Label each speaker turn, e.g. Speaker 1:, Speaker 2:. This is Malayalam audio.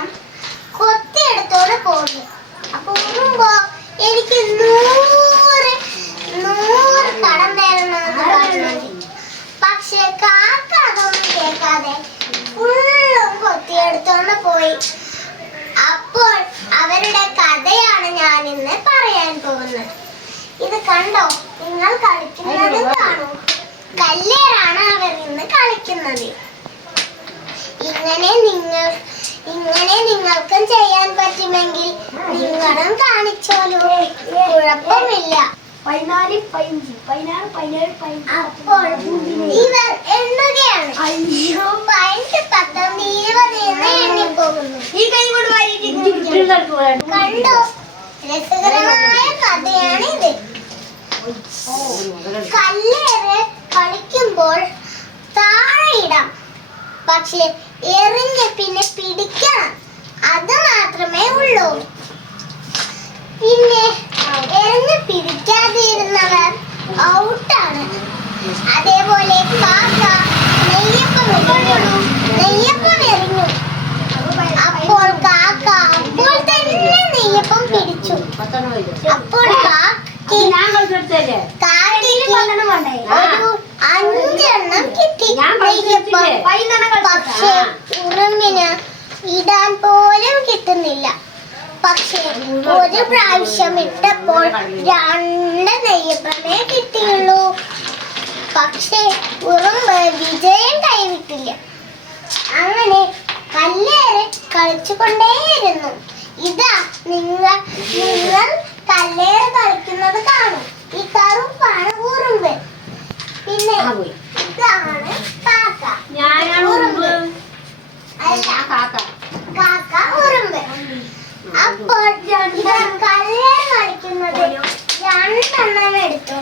Speaker 1: അപ്പം കൊത്തിയെടുത്തോടെ പോകുന്നു. അപ്പൊ പോകുമ്പോ എനിക്ക് നൂറ് നൂറ് കടം തരണമെന്ന് പക്ഷെ കാക്ക അതൊന്നും കേൾക്കാതെ ഫുള്ളും കൊത്തിയെടുത്തോണ്ട് പോയി. അപ്പോൾ അവരുടെ കഥയാണ് ഞാൻ ഇന്ന് പറയാൻ പോകുന്നത്. ഇത് കണ്ടോ? നിങ്ങൾ കളിക്കുന്നത് കാണോ. കല്ലേറാണ് അവർ ഇന്ന് കളിക്കുന്നത്. ഇങ്ങനെ നിങ്ങൾ ഇങ്ങനെ നിങ്ങൾക്കും ചെയ്യാൻ പറ്റുമെങ്കിൽ
Speaker 2: നിങ്ങളും
Speaker 1: കാണിച്ചോളൂ.
Speaker 2: കുഴപ്പമില്ല. അപ്പോൾ ഇവർ
Speaker 1: എണ്ണുകയാണ്.
Speaker 2: അയ്യോ
Speaker 1: പതിനെട്ട് പത്തൊന്ന് ഇരുപത് എന്ന് എണ്ണി പോകുന്നു
Speaker 2: ഈ കൈ കൊണ്ട്
Speaker 1: രസകരമായ കഥയാണ് ഇത് കല്ലേറ് കളിക്കുമ്പോൾ പക്ഷെ എറിഞ്ഞ് പിന്നെ പിടിക്കണം. അത് മാത്രമേ ഉള്ളൂ. പിന്നെ എറിഞ്ഞ് പിടിക്കാതിരുന്നവർ ഔട്ടാണ് അതേപോലെ കാക്ക നെയ്യപ്പം എറിഞ്ഞു. നെയ്യപ്പം എറിഞ്ഞു.
Speaker 2: അപ്പോൾ കാക്ക
Speaker 1: അപ്പോൾ തന്നെ നെയ്യപ്പം പിടിച്ചു.
Speaker 2: അപ്പോൾ
Speaker 3: കളിച്ചെടുത്തല്ലേ
Speaker 1: കാക്കയ്ക്ക് പന്ത്രണ്ട്
Speaker 2: വേണ്ടേ
Speaker 3: ഒരു
Speaker 1: അഞ്ചെണ്ണം കിട്ടി ഞാൻ നെയ്യപ്പം കളിച്ചിട്ടില്ലേ? പതിനെണ്ണം
Speaker 2: പക്ഷേ.
Speaker 1: ഉറുമ്പിന് ഇടാൻ പോലും കിട്ടുന്നില്ല. പക്ഷേ ഒരു പ്രാവശ്യം ഇട്ടപ്പോൾ രണ്ട് നെയ്യപ്പമേ കിട്ടിയുള്ളൂ. പക്ഷേ ഉറുമ്പ് വിജയം കൈവിട്ടില്ല. അങ്ങനെ കല്ലേറ് കളിച്ചുകൊണ്ടേയിരുന്നു. ഇതാ നിങ്ങൾ നിങ്ങൾ കല്ലേറ് കളിക്കുന്നത് കാണും. ഈ കറുപ്പാണ് ഉറുമ്പ് പിന്നെ ആ
Speaker 3: പോയി.
Speaker 1: ഇതാണ് കാക്ക ഞാനാണ് ഉറുമ്പ്. അല്ല ഞാൻ
Speaker 3: കാക്ക
Speaker 1: കാക്ക ഉറുമ്പ്
Speaker 3: അപ്പോൾ
Speaker 2: ഇവർ
Speaker 1: കല്ലേറ് കളിക്കുന്നത് രണ്ടെണ്ണം എടുത്തു